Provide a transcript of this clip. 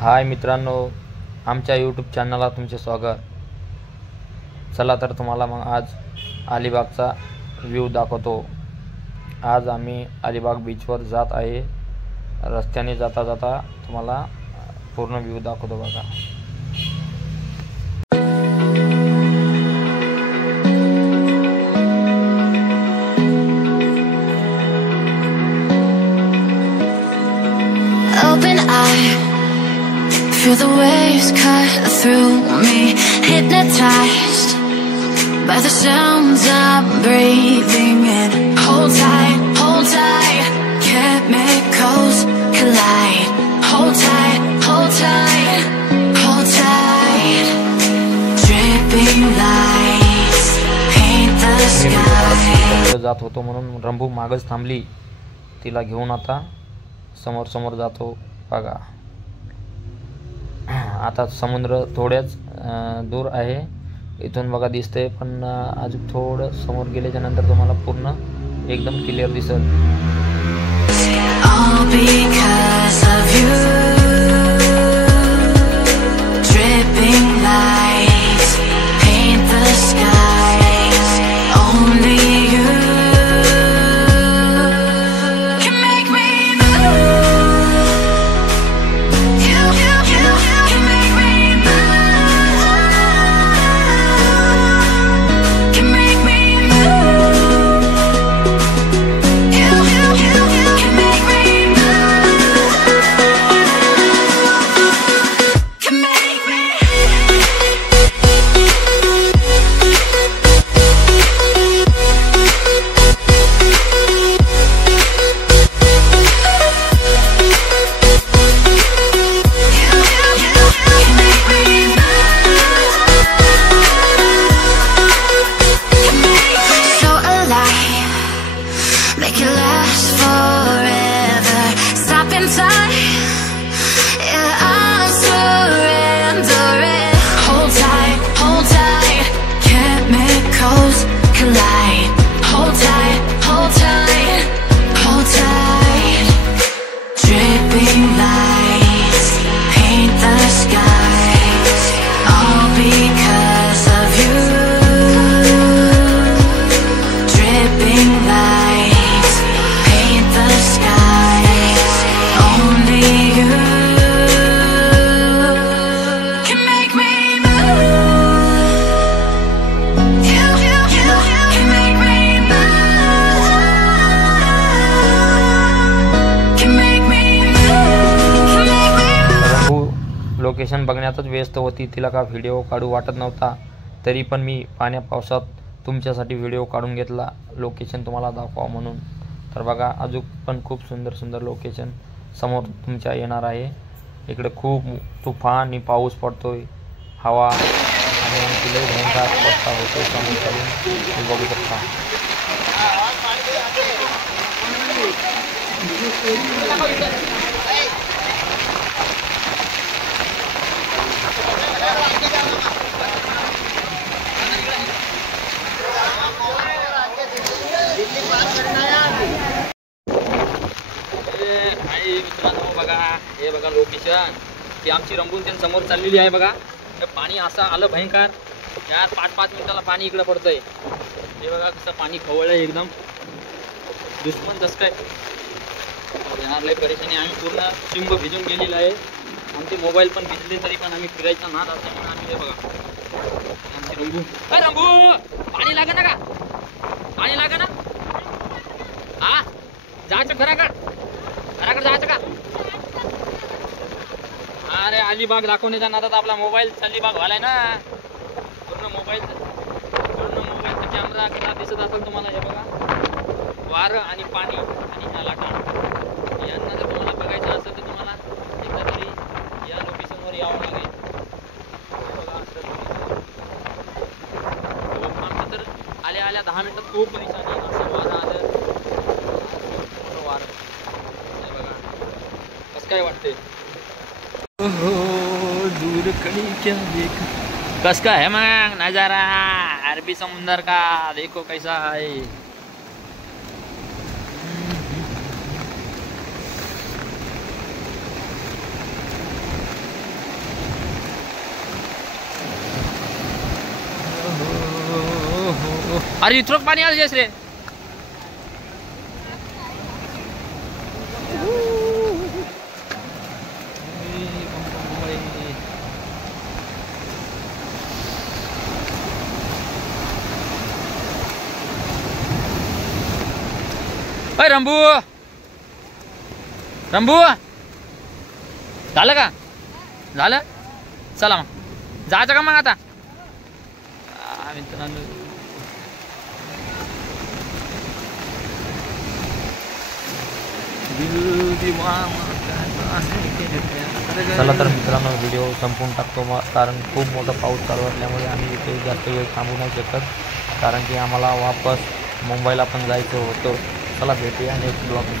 हाय मित्रांनो, आमच्या यूट्यूब चॅनलला तुमचे स्वागत। चला तर तुम्हाला मग आज अलिबागचा व्ह्यू दाखवतो। आज आम्ही अलिबाग बीचवर जात आहे। रस्त्याने जाता जाता तुम्हाला पूर्ण व्ह्यू दाखवतो बघा। Open eye, feel the waves cut through me, hypnotized by the sounds I'm breathing in. Hold tight, chemicals collide. Hold tight, hold tight. Dripping lights paint the sky. जात होतो म्हणून रंभू मागच थांबली। तिला घेऊन आता समोर जातो बघा। आता समुद्र थोड्याच दूर आहे, इथून बघा दिसते, पण अजून थोडं समोर गेल्याच्या नंतर तुम्हाला पूर्ण एकदम क्लिअर दिसेल। All because of you. Dripping lights paint the skies. Only you can make me move. You can make me move. Can make me move. You can make me move. Can make me. So alive, make it last forever. Stop in time, yeah, I'm surrendering. Hold tight, chemicals collide. Hold tight, hold tight. Dripping lights paint the skies. All because of you. Dripping lights paint the skies. Only you can make me move. You can make me move. Can make me move. Can make me move. Rambhu location बघण्यातच व्यस्त होती। तिला का video काढू वाटत नव्हता, तरी पण मी पाण्या पावसात तुमच्यासाठी व्हिडिओ काढून घेतला, लोकेशन तुम्हाला दाखवा म्हणून। तर बघा, अजून पण खूप सुंदर लोकेशन समोर तुमच्या येणार आहे। इकडे खूप तुफान आणि पाऊस पडतोय, हवा आणि आणखी लई भयंकर अवस्था होते समुद्रातून, तुम्ही बघू शकता। मित्रांनो बघा, हे बघा लोकेशन, ती आमची रंभून त्यांच्या समोर चाललेली आहे बघा। हे पाणी असं आलं भयंकर यार, 5-5 मिनिटाला पाणी इकडे पडतंय। हे बघा कसं पाणी खवळलंय एकदम, दुश्मन कसं काय यार, लय परेशानी। आम्ही पूर्ण चिंब भिजून गेलेला आहे, आमचे मोबाईल पण भिजले, तरी पण आम्ही फिरायचा नाद असल्यामुळे आम्ही हे बघा आमची रंभू पाणी लागा ना का, पाणी लागा ना, हा जायचं घराकडे जायचं का? अरे अलिबाग दाखवण्याच्या नादात आपला मोबाईल अलिबाग व्हालाय ना, पूर्ण मोबाईलचा कॅमेरा कसा दिसत असेल तुम्हाला। हे बघा वारं आणि पाणी आणि ह्या लाटा, यांना जर तुम्हाला बघायचं असेल तर तुम्हाला एकदा तरी या लोकेशनवर यावं लागेल। आमचं तर आल्या 10 मिनिटात खूप परेशानी, असं वारं आलं, मोठं वारं। हे बघा कसं काय वाटतंय, दूर खड़ी क्या देख, कस का है मग नजारा अरबी समुंदर का, देखो कैसा है। अरे इथं पाणी आलं जयस रे. अय रंबू रंबू झालं का? झालं चला मग जायचं का मग आता? मित्रांनो चला तर मित्रांनो व्हिडिओ संपवून टाकतो कारण खूप मोठा पाऊस चालू असल्यामुळे आम्ही इथे जास्त वेळ थांबू नाही शकत कारण की आम्हाला वापस मुंबईला पण जायचं होतं. चला भेटूया नेक्स्ट ब्लॉग.